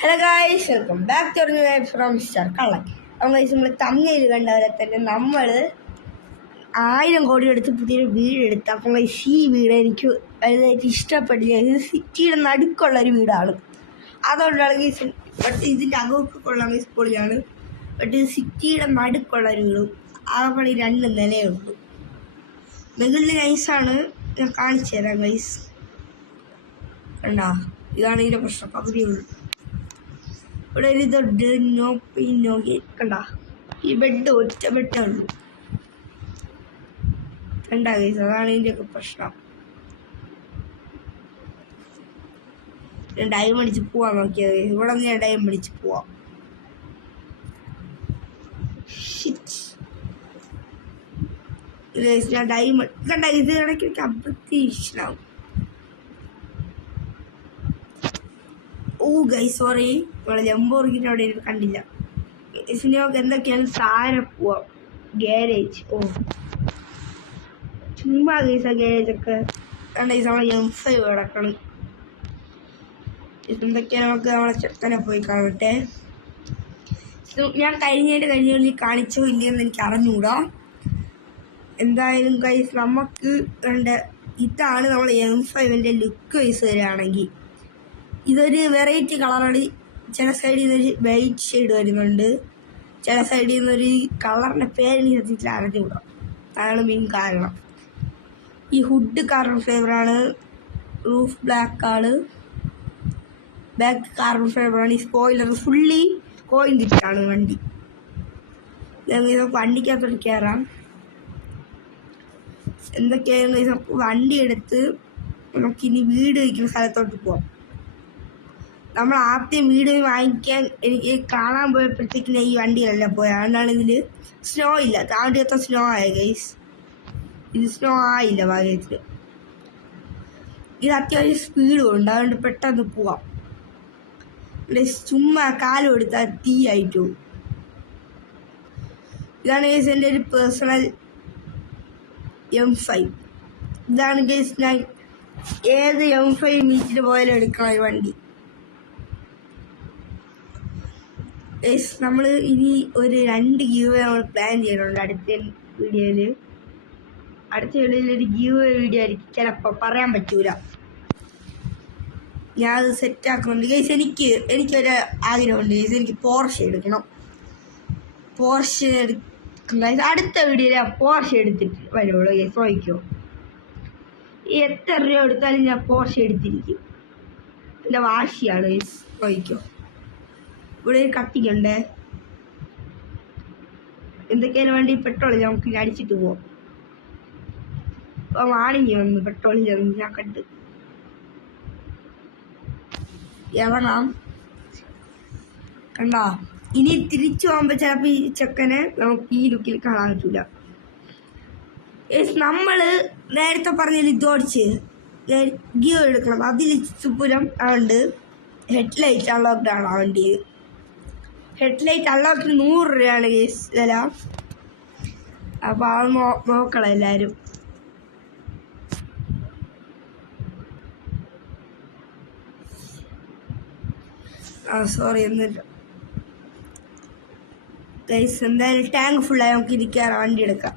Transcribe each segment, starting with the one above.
Hello guys, welcome back to new life from star കള്ളൻ. അപ്പോൾ guys, നമ്മൾ തമിഴിൽ കണ്ട പോലെ തന്നെ നമ്മൾ 1000 കോടി എടുത്ത് പുതിയൊരു വീടെടുത്ത്. അപ്പോൾ ഗൈസ്, ഈ വീട് എനിക്ക് വലുതായിട്ട് ഇഷ്ടപ്പെട്ടില്ല. ഇത് സിറ്റിയുടെ നടുക്കുള്ളൊരു വീടാണ്. അതുകൊണ്ടാണ് ഗൈസ്. ബട്ട് ഇതിൻ്റെ അകമൊക്കെ കൊള്ളാൻ ഗൈസ് പൊളിയാണ്. ബട്ട് ഇത് സിറ്റിയുടെ നടുക്കുള്ളൊരു വീടും അപ്പോൾ 2 നിലയേ ഉള്ളൂ. മുകളിൽ നൈസാണ്, ഞാൻ കാണിച്ചു തരാം ഗൈസ്. കണ്ടാ, ഇതാണ് ഇതിൻ്റെ പ്രശ്നം. പകുതിയുള്ളൂ. ഇവിടെ ഒരു ഇതുണ്ട്, നോ പെയിൻ നോ ഗെയിൻ. കണ്ട, ഈ ബെഡ് ഒറ്റ ബെഡേ ഉള്ളൂ. കണ്ടാ ഗൈസ്, അതാണ് ഇതിൻ്റെയൊക്കെ പ്രശ്നം. ഞാൻ ടൈം അടിച്ച് പോവാൻ നോക്കിയത്. ഇവിടെ നിന്ന് ഞാൻ ടൈം അടിച്ച് പോവാം. ഞാൻ ടൈം കണ്ട, ഇത് കണക്ക് എനിക്ക് അപ്പത്തി ഇഷ്ടമാവും. ഓ ഗൈസ്, സോറി, ഇവിടെ ലംബോർഗിനി അവിടെ എനിക്ക് കണ്ടില്ല. ഇതിനൊക്കെ എന്തൊക്കെയാണ് താഴെ പോവാം. ഗാരേജ്, ഓ ചുമ്മാ ഗൈസ ഗാരേജൊക്കെ കണ്ട. ഗൈസ്, നമ്മളെ M5 കിടക്കണം. എന്തൊക്കെയാണ് നമുക്ക് നമ്മളെ ചെക്കനെ പോയി കാണട്ടെ. ഞാൻ കഴിഞ്ഞ കാണിച്ചോ ഇല്ലയെന്ന് എനിക്ക് അറിഞ്ഞുകൂടാ. എന്തായാലും ഗൈസ്, നമുക്ക് കണ്ട ഇതാണ് നമ്മളെ M5ൻ്റെ ലുക്ക് വൈസ് വരികയാണെങ്കിൽ. ഇതൊരു വെറൈറ്റി കളറാണ്. ചില സൈഡിൽ നിന്നൊരു വൈറ്റ് ഷെയ്ഡ് വരുന്നുണ്ട്, ചില സൈഡിൽ നിന്നൊരു കളറിൻ്റെ പേരിന് സത്യത്തിൽ അറിഞ്ഞുകൂടാം. അതാണ് മെയിൻ കാരണം. ഈ ഹുഡ് കാർബൺ ഫൈബറാണ്, റൂഫ് ബ്ലാക്ക് ആണ്, ബാക്ക് കാർബൺ ഫൈബറാണ്. ഈ സ്പോയിലർ ഫുള്ളി കോയിൻ തിരിച്ചാണ് വണ്ടി. വണ്ടിക്കകത്തോട്ട് കയറാം. എന്തൊക്കെയാണ് വണ്ടി എടുത്ത് നമുക്കിനി വീട് വയ്ക്കുന്ന സ്ഥലത്തോട്ട് പോവാം. നമ്മൾ ആദ്യം വീട് വാങ്ങിക്കാൻ എനിക്ക് കാണാൻ പോയപ്പോഴത്തേക്കിന് ഈ വണ്ടിയല്ല പോയത്. അതുകൊണ്ടാണ് ഇതിൽ സ്നോ ഇല്ല. താണ്ടിയത്തെ സ്നോ ആയ ഗൈസ്, ഇത് സ്നോ ആയില്ല ഭാഗ്യത്തിൽ. ഇത് അത്യാവശ്യം സ്പീഡും ഉണ്ട്, അതുകൊണ്ട് പെട്ടെന്ന് പോവാം. ചുമ്മാ കാലം എടുത്താൽ തീ ആയിട്ടു. ഇതാണ് ഗൈസ് എൻ്റെ ഒരു പേഴ്സണൽ M5. ഇതാണ് ഗൈസ്, ഞാൻ ഏത് M5 മീറ്റിന് പോയാലും എടുക്കണം ഈ വണ്ടി. നമ്മൾ ഇനി ഒരു 2 ഗീവ് നമ്മൾ പ്ലാൻ ചെയ്യുന്നുണ്ട് അടുത്ത വീഡിയോയിൽ. ഒരു ഗീവ് വീഡിയോ ആയിരിക്കും ചിലപ്പോൾ, പറയാൻ പറ്റൂല. ഞാൻ അത് സെറ്റാക്കുന്നുണ്ട് ഗൈസ്. എനിക്കൊരു ആഗ്രഹമുണ്ട് ഗൈസ്, എനിക്ക് പോർഷെ എടുക്കണം. പോർഷെ എടുക്കുന്ന അടുത്ത വീഡിയോയിൽ പോർഷെ എടുത്തിട്ട് വരുള്ളൂ ഗൈസ്. നോക്കിക്കോ, എത്ര രൂപ എടുത്താലും ഞാൻ പോർഷെ എടുത്തിരിക്കും. എൻ്റെ വാശിയാണ് ഗൈസ്. നോക്കിക്കോ, ഇവിടെ ഒരു കത്തിക്കുണ്ട്. എന്തൊക്കെയാലും വേണ്ടി പെട്രോൾ നമുക്ക് അടിച്ചിട്ട് പോവാം. അപ്പോൾ വാണിങ്ങി വന്നു പെട്രോളിൽ വന്നു, ഞാൻ കണ്ട് എവണാം. കണ്ടാ, ഇനി തിരിച്ചു പോകുമ്പോൾ ചിലപ്പോൾ ഈ ചെക്കനെ നമുക്ക് ഈ ലുക്കിൽ കാണാൻ പറ്റില്ല. നമ്മൾ നേരത്തെ പറഞ്ഞതിൽ ഇതോടിച്ച് ഗിയർ എടുക്കണം. അതിൽ സുപുരം ഉണ്ട്. ഹെഡ്ലൈറ്റ് അൺലോക്ക്ഡ് ആണ് ആ വണ്ടി. ഹെഡ്ലൈറ്റ് അൺലോക്കിന് 100 രൂപയാണ് കേസ് വില. അപ്പോൾ അത് നോക്കണം എല്ലാവരും. സോറി, എന്നിട്ട് ഗൈസ് എന്തായാലും ടാങ്ക് ഫുള്ളായി. നമുക്ക് ഇരിക്കാറ് വണ്ടി എടുക്കാം.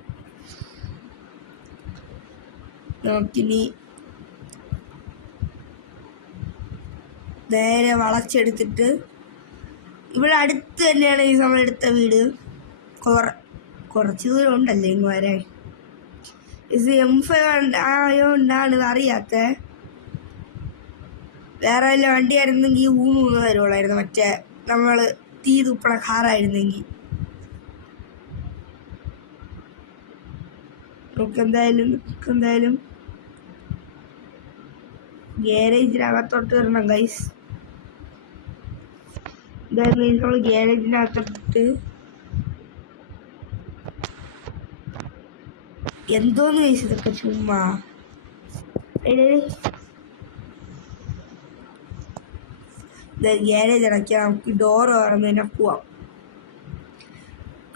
നമുക്കിനി നേരെ വളച്ചെടുത്തിട്ട് ഇവിടെ അടുത്ത് തന്നെയാണ് ഈ നമ്മളെടുത്ത വീട്. കുറച്ച് ദൂരം ഉണ്ടല്ലേ ഇങ്ങ് വരാൻ. ഇത് M5 ആയോണ്ടാണ് അറിയാത്ത. വേറെ വല്ല വണ്ടി ആയിരുന്നെങ്കിൽ ഊന്ന് വരുള്ളായിരുന്നു. മറ്റേ നമ്മൾ തീ തുപ്പണ കാറായിരുന്നെങ്കിൽ. നമുക്കെന്തായാലും ഗാരേജിനകത്തോട്ട് വരണം ഗൈസ്. നമ്മൾ ഗാരേജിനകത്തോട്ട് എന്തോന്ന് ഗൈസ്, ഇതൊക്കെ ചുമ്മാ. ഗാരേജ് ഇറക്കിയാൽ നമുക്ക് ഡോറ് തുറന്നതിനെ പോവാം.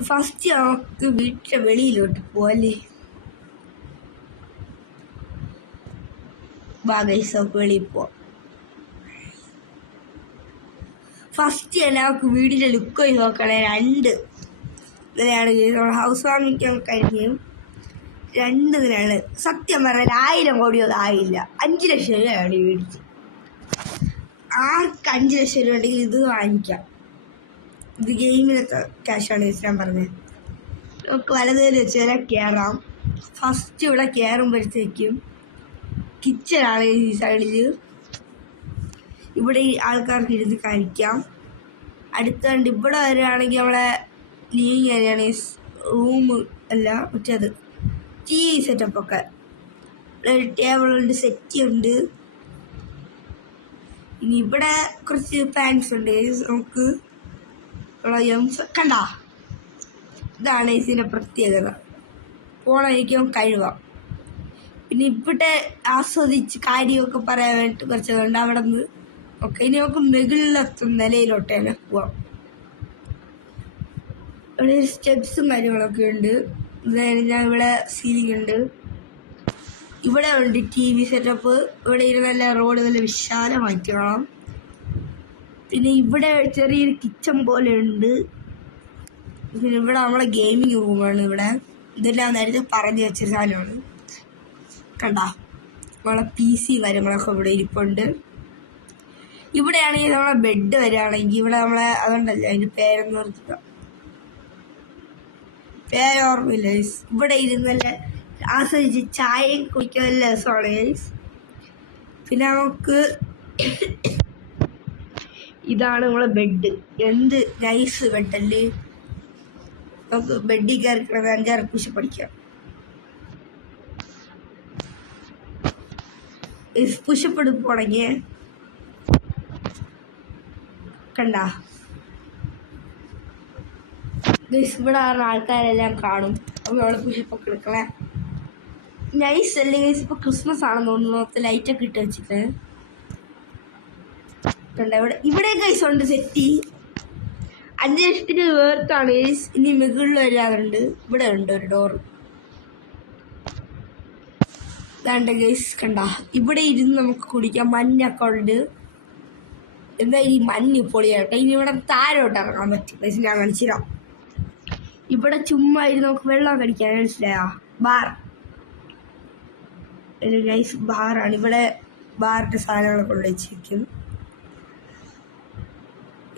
ഫസ്റ്റ് നമുക്ക് വീട്ടിലെ വെളിയിലോട്ട് പോവല്ലേ. ഗൈസ്, നമുക്ക് വെളിയിൽ പോവാം. ഫസ്റ്റ് തന്നെ നമുക്ക് വീടിൻ്റെ ലുക്ക് പോയി നോക്കണേ. 2 ഇതിനാണ് നമ്മൾ ഹൗസ് വാമിങ് കഴിഞ്ഞു. 2 ഇതിനാണ്. സത്യം പറഞ്ഞാൽ 1000 കോടിയോ ആയില്ല. 5 ലക്ഷം രൂപയാണ് ഈ വീടിക്ക്. ആർക്ക് 5 ലക്ഷം രൂപ ഉണ്ടെങ്കിൽ ഇത് വാങ്ങിക്കാം. ഇത് ഗെയിമിലൊക്കെ ക്യാഷാണ് ഞാൻ പറഞ്ഞത്. നമുക്ക് വലതുകയിൽ വെച്ച് വരെ കയറാം. ഫസ്റ്റ് ഇവിടെ കയറുമ്പോഴത്തേക്കും കിച്ചണാണ് ഈ സൈഡിൽ. ഇവിടെ ആൾക്കാർക്ക് ഇരുന്ന് കഴിക്കാം. അടുത്തുണ്ട് ഇവിടെ വരികയാണെങ്കിൽ നമ്മളെ ലിവിങ് ഏരിയയാണ്. റൂം അല്ല മറ്റേത് TV സെറ്റപ്പൊക്കെ. ഒരു ടേബിളുണ്ട്, സെറ്റി ഉണ്ട്. ഇനി ഇവിടെ കുറച്ച് ഫാൻസ് ഉണ്ട്. നമുക്ക് കണ്ട, ഇതാണ് ഇതിൻ്റെ പ്രത്യേകത. പോണായിരിക്കും കഴിവാം. പിന്നെ ഇവിടെ ആസ്വദിച്ച് കാര്യമൊക്കെ പറയാൻ വേണ്ടിയിട്ട് കുറച്ചുണ്ട് അവിടെ നിന്ന്. ഓക്കെ, ഇനി നമുക്ക് മുകളിലെത്തും നിലയിലോട്ട് തന്നെ പോവാം. ഇവിടെ സ്റ്റെപ്സും കാര്യങ്ങളൊക്കെ ഉണ്ട്. ഞാൻ ഇവിടെ സീലിംഗ് ഉണ്ട്. ഇവിടെ ഉണ്ട് TV സെറ്റപ്പ്. ഇവിടെ ഇരുന്നല്ല റോഡ് നല്ല വിശാലമായിട്ട് കാണാം. പിന്നെ ഇവിടെ ചെറിയൊരു കിച്ചൺ പോലെ ഉണ്ട്. പിന്നെ ഇവിടെ നമ്മളെ ഗെയിമിങ് റൂമാണ്. ഇവിടെ ഇതെല്ലാം നേരത്തെ പറഞ്ഞു വെച്ച സാധനമാണ്. കണ്ട, നമ്മളെ PC കാര്യങ്ങളൊക്കെ ഇവിടെ ഇരിപ്പുണ്ട്. ഇവിടെയാണെങ്കിൽ നമ്മളെ ബെഡ് വരികയാണെങ്കിൽ ഇവിടെ നമ്മളെ അതുകൊണ്ടല്ലേ അതിൻ്റെ പേരെന്ന് പറഞ്ഞില്ല, പേരോർമ്മയില്ല. ഇവിടെ ഇരുന്നല്ല ആസ്വദിച്ച് ചായയും കുടിക്കാൻ നല്ല രസമാണ്. പിന്നെ നമുക്ക് ഇതാണ് നമ്മളെ ബെഡ്. എന്ത് നൈസ് ബെഡല്ലേ. നമുക്ക് ബെഡിൽ കയറിക്കണത് 5-6 പുഷ് പഠിക്കാം. പുഷപ്പ് എടുക്കുകയാണെങ്കിൽ കണ്ട, ഇവിടെ ആൾക്കാരെല്ലാം കാണും. അപ്പോൾ നമ്മൾ പുഷപ്പൊക്കെ എടുക്കണേ. നൈസ് അല്ലേ ഗൈസ്. ഇപ്പോൾ ക്രിസ്മസ് ആണെന്ന് തോന്നുന്നു. ലൈറ്റൊക്കെ ഇട്ട് വെച്ചിട്ട് കണ്ട. ഇവിടെ ഗൈസ് ഉണ്ട് സെറ്റി. 5 ലക്ഷത്തിന് വേർത്താണ് ഗൈസ്. ഇനി മുകളിൽ വരാറുണ്ട്. ഇവിടെ ഉണ്ട് ഒരു ഡോറ്. ഇതാണ്ട് ഗൈസ് കണ്ട, ഇവിടെ ഇരുന്ന് നമുക്ക് കുടിക്കാം. മഞ്ഞൊക്കെ ഉണ്ട്. എന്താ ഈ മഞ്ഞ് പൊളിയാട്ടെ. ഇനി ഇവിടെ താരോട്ട് ഇറങ്ങാൻ പറ്റും ഗൈസ്. ഞാൻ കാണിച്ചിരാം. ഇവിടെ ചുമ്മാ ഇരുന്ന് നമുക്ക് വെള്ളം കടിക്കാൻ, മനസ്സിലായോ? ബാർ ഒരു നൈസ് ബാറാണ്. ഇവിടെ ബാറിൻ്റെ സാധനങ്ങളൊക്കെ കൊണ്ട് വെച്ചിരിക്കും.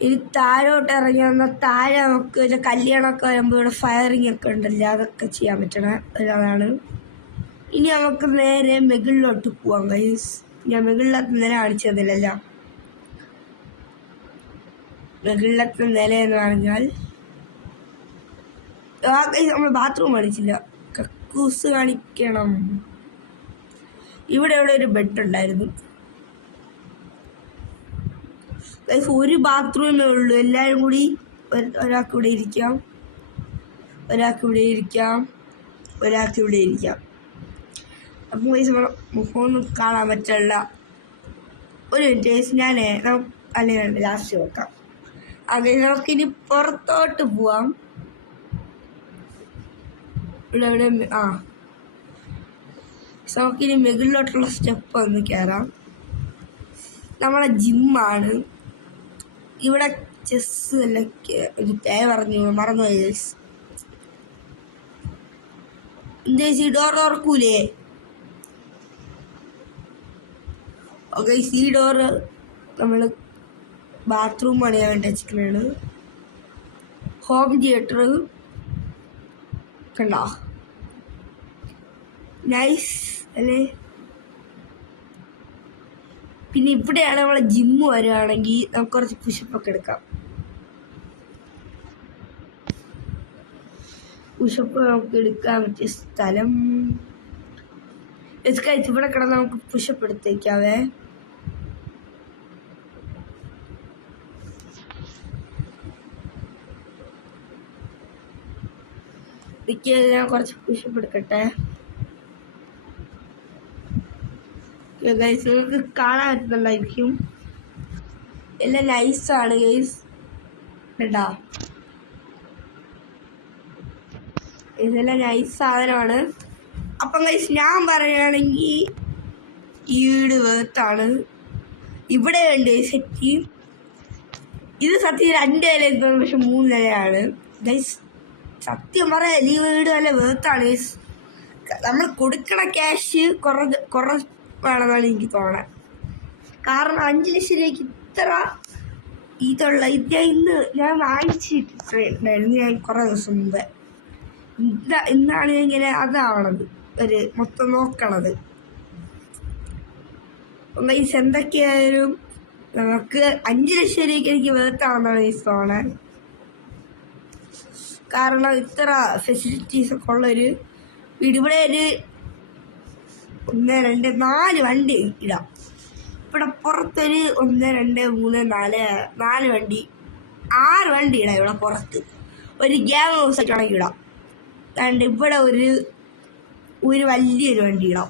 ഇനി താഴോട്ട് ഇറങ്ങി വന്നാൽ താഴെ നമുക്ക് ഒരു കല്യാണമൊക്കെ വരുമ്പോൾ ഇവിടെ ഫയറിങ് ഒക്കെ ഉണ്ടല്ലോ, അതൊക്കെ ചെയ്യാൻ പറ്റണ ഒരാളാണ്. ഇനി നമുക്ക് നേരെ മുകളിലോട്ട് പോവാം ഗൈസ്. ഞാൻ മുകളിലത്തെ നില കാണിച്ചു തന്നില്ലല്ലോ. മുകളിലത്തെ നില എന്ന് പറഞ്ഞാൽ നമ്മൾ ബാത്റൂം കാണിച്ചില്ല, കക്കൂസ് കാണിക്കണം. ഇവിടെ ഒരു ബെഡ് ഉണ്ടായിരുന്നു. ഒരു ബാത്റൂമേ ഉള്ളൂ. എല്ലാവരും കൂടി ഒരാൾക്ക് ഇവിടെ ഇരിക്കാം, ഒരാൾക്ക് ഇവിടെ ഇരിക്കാം, ഒരാൾക്ക് ഇവിടെ ഇരിക്കാം. അപ്പം നമ്മളെ മുഖമൊന്നും കാണാൻ പറ്റില്ല. ഒരു മിനിറ്റ് ഞാൻ അല്ലെങ്കിൽ ലാസ്റ്റ് വെക്കാം. അങ്ങനെ നമുക്കിനി പുറത്തോട്ട് പോവാം. ഇവിടെ നമുക്കിനി മുകളിലോട്ടുള്ള സ്റ്റെപ്പ് ഒന്ന് കയറാം. നമ്മളെ ജിമ്മാണ്. ഇവിടെ ചെസ് അല്ല, ഒരു പേര് മറന്നുപോയി. എന്താ ഈ ഡോർ തുറക്കൂലേ? ഓക്കെ, ഈ ഡോറ് നമ്മൾ ബാത്റൂം പണിയാൻ വേണ്ടി വെച്ചിട്ടുള്ളതാണ്. ഹോം തിയേറ്റർ കണ്ടോ, നൈസ് അല്ലേ. പിന്നെ ഇവിടെയാണ് നമ്മളെ ജിമ്മ് വരികയാണെങ്കിൽ നമുക്ക് കുറച്ച് പുഷപ്പൊക്കെ എടുക്കാം. പുഷപ്പ് നമുക്ക് എടുക്കാൻ പറ്റിയ സ്ഥലം ഇവിടെ കിടന്ന് നമുക്ക് പുഷപ്പ് എടുത്തേക്കാവേ. ഞാൻ കുറച്ച് പുഷപ്പ് എടുക്കട്ടെ. ഗൈസ് നിങ്ങൾക്ക് കാണാൻ പറ്റുന്നുണ്ടായിരിക്കും. എല്ലാം നൈസാണ് ഗൈസ് കേട്ടാ. ഇതെല്ലാം നൈസ് സാധനമാണ്. അപ്പം ഗൈസ് ഞാൻ പറയുകയാണെങ്കിൽ ഈ വീട് വേർത്താണ്. ഇവിടെ ഉണ്ട് സെറ്റ്. ഇത് സത്യം 2 നില തോന്നുന്നു, പക്ഷെ 3 നിലയാണ് ഗൈസ്. സത്യം പറയാം ഈ വീട് നല്ല വേർത്താണ് ഗൈസ്. നമ്മൾ കൊടുക്കണ ക്യാഷ് കുറവാണെന്നാണ് എനിക്ക് തോന്നുന്നത്. കാരണം 5 ലക്ഷം രൂപയ്ക്ക് ഇത്ര ഇന്ന് ഞാൻ വാങ്ങിച്ചിട്ടുണ്ടായിരുന്നു ഞാൻ കുറേ ദിവസം മുമ്പ്. ഇന്നാണ് ഇങ്ങനെ അതാവണത് ഒരു മൊത്തം നോക്കണത്. ഗൈസ് എന്തൊക്കെയായാലും നമുക്ക് 5 ലക്ഷം രൂപയ്ക്ക് എനിക്ക് വേർത്താവുന്നതാണ് ഈ തോന്നണേ. കാരണം ഇത്ര ഫെസിലിറ്റീസ് ഒക്കെ ഉള്ളൊരു വീട്. ഇവിടെ ഒരു 1 2 4 വണ്ടി ഇടാം. ഇവിടെ പുറത്തൊരു 1 2 3 4 വണ്ടി 6 വണ്ടി ഇടാം. ഇവിടെ പുറത്ത് ഒരു ഗ്യാങ് ഹൗസ് ഒക്കെ ആണെങ്കിൽ ഇടാം. അതുകൊണ്ട് ഇവിടെ ഒരു വലിയൊരു വണ്ടി ഇടാം.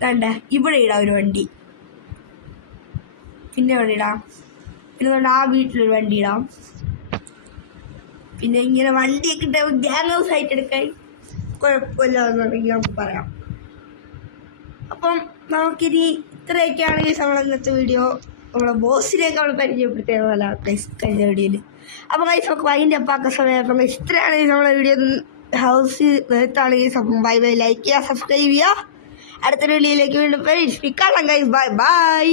വേണ്ട ഇവിടെ ഇടാം ഒരു വണ്ടി. പിന്നെ ഇവിടെ ഇടാം. പിന്നെ ആ വീട്ടിലൊരു വണ്ടി ഇടാം. പിന്നെ ഇങ്ങനെ വണ്ടിയൊക്കെ ഇട്ട ഗ്യാങ് ഹൗസ് ആയിട്ട് എടുക്കാൻ കുഴപ്പമില്ല എന്നുണ്ടെങ്കിൽ നമുക്ക് പറയാം. അപ്പം നമുക്കിനി ഇത്രയൊക്കെയാണ് നമ്മളെ ഇന്നത്തെ വീഡിയോ. നമ്മളെ ബോസിനെയൊക്കെ നമ്മൾ പരിചയപ്പെടുത്തിയതല്ല കഴിഞ്ഞ വീഡിയോയിൽ. അപ്പം കഴിച്ച് നമുക്ക് വൈകിൻ്റെ അപ്പാക്ക സമയം. അപ്പം ഇത്രയാണ് നമ്മളെ വീഡിയോ. ഹൗസ് വേർത്താണെങ്കിൽ ബൈ ബൈ, ലൈക്ക് ചെയ്യുക, സബ്സ്ക്രൈബ് ചെയ്യുക. അടുത്ത വീഡിയോയിലേക്ക് വീണ്ടും പ്രവേശിപ്പിക്കാം. Bye bye.